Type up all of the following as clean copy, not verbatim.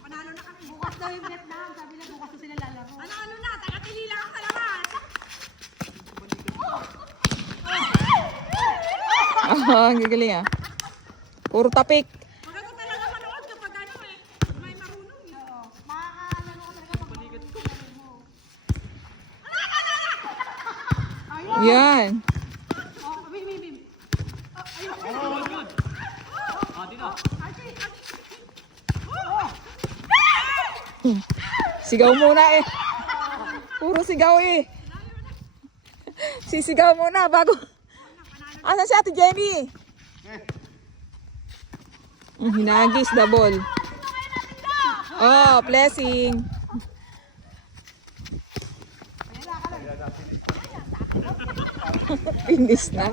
Panalo na kami. Bukas daw yung Vietnam. Sabi na bukas na sila lalaro. Ano na, tagatili lang ang kalaman. Ang gagaling ah. Puro tapik. Maganda talaga manood kapag ano eh. May marunong eh. Oo. Makakaalala ko talaga pag marunong ko mo. Yan. Oh, bim. Ayun. Oh, good. Ah, di na. Sigaw muna eh. Puro sigaw eh. Sisigaw muna bago. Asan si Ate Jenny? Hinagis the ball. Oh, blessing. Finish na.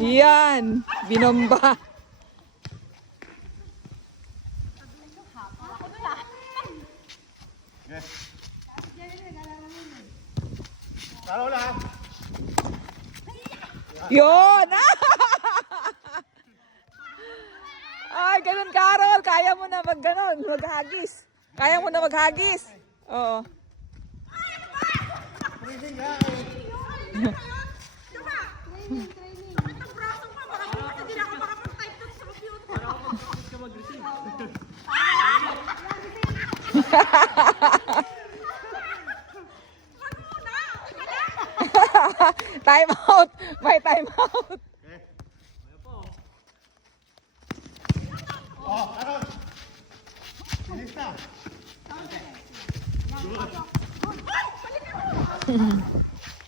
Yan, binomba. Taro lang. Yun! Ay, ganun Carol. Kaya mo na maghagis. Kaya mo na maghagis. Oo. Training nga. Training. Ang braso pa. Baka hindi na ako makapag-type doon sa computer. Bakit ka mag-receive? Time out. May time out. Oh, taro. Finish na.